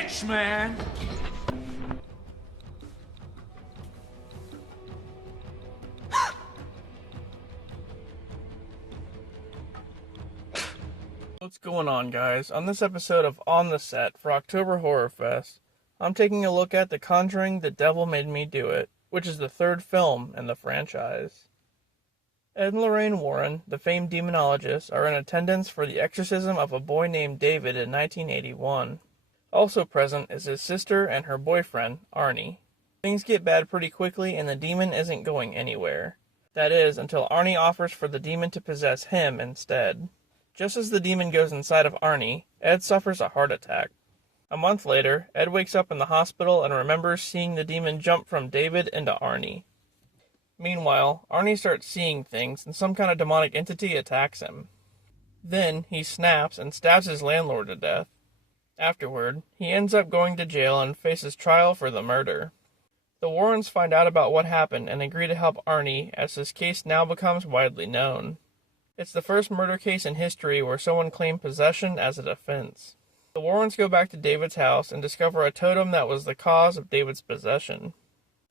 bitch, man! What's going on, guys? On this episode of On the Set for October Horrorfest, I'm taking a look at the Conjuring The Devil Made Me Do It, which is the third film in the franchise. Ed and Lorraine Warren, the famed demonologists, are in attendance for the exorcism of a boy named David in 1981. Also present is his sister and her boyfriend, Arne. Things get bad pretty quickly and the demon isn't going anywhere. That is, until Arne offers for the demon to possess him instead. Just as the demon goes inside of Arne, Ed suffers a heart attack. A month later, Ed wakes up in the hospital and remembers seeing the demon jump from David into Arne. Meanwhile, Arne starts seeing things and some kind of demonic entity attacks him. Then, he snaps and stabs his landlord to death. Afterward, he ends up going to jail and faces trial for the murder. The Warrens find out about what happened and agree to help Arne as his case now becomes widely known. It's the first murder case in history where someone claimed possession as a defense. The Warrens go back to David's house and discover a totem that was the cause of David's possession.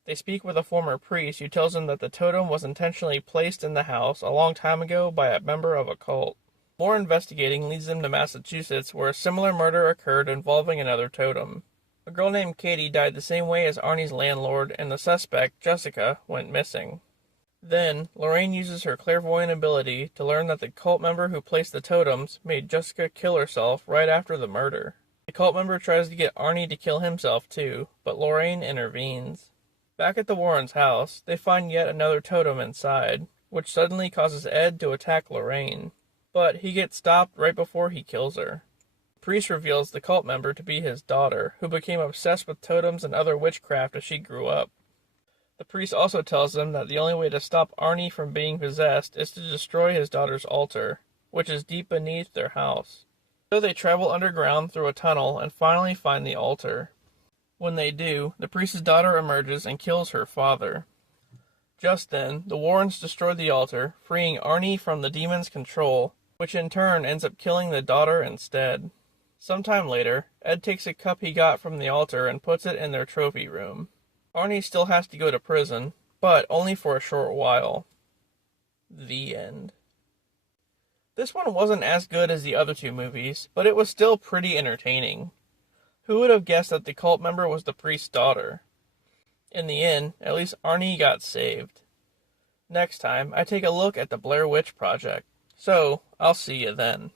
They speak with a former priest who tells them that the totem was intentionally placed in the house a long time ago by a member of a cult. More investigating leads them to Massachusetts, where a similar murder occurred involving another totem. A girl named Katie died the same way as Arnie's landlord, and the suspect, Jessica, went missing. Then, Lorraine uses her clairvoyant ability to learn that the cult member who placed the totems made Jessica kill herself right after the murder. The cult member tries to get Arne to kill himself too, but Lorraine intervenes. Back at the Warrens' house, they find yet another totem inside, which suddenly causes Ed to attack Lorraine. But he gets stopped right before he kills her. The priest reveals the cult member to be his daughter, who became obsessed with totems and other witchcraft as she grew up. The priest also tells them that the only way to stop Arne from being possessed is to destroy his daughter's altar, which is deep beneath their house. So they travel underground through a tunnel and finally find the altar. When they do, the priest's daughter emerges and kills her father. Just then, the Warrens destroy the altar, freeing Arne from the demon's control, which in turn ends up killing the daughter instead. Sometime later, Ed takes a cup he got from the altar and puts it in their trophy room. Arne still has to go to prison, but only for a short while. The end. This one wasn't as good as the other two movies, but it was still pretty entertaining. Who would have guessed that the cult member was the priest's daughter? In the end, at least Arne got saved. Next time, I take a look at the Blair Witch Project. So, I'll see you then.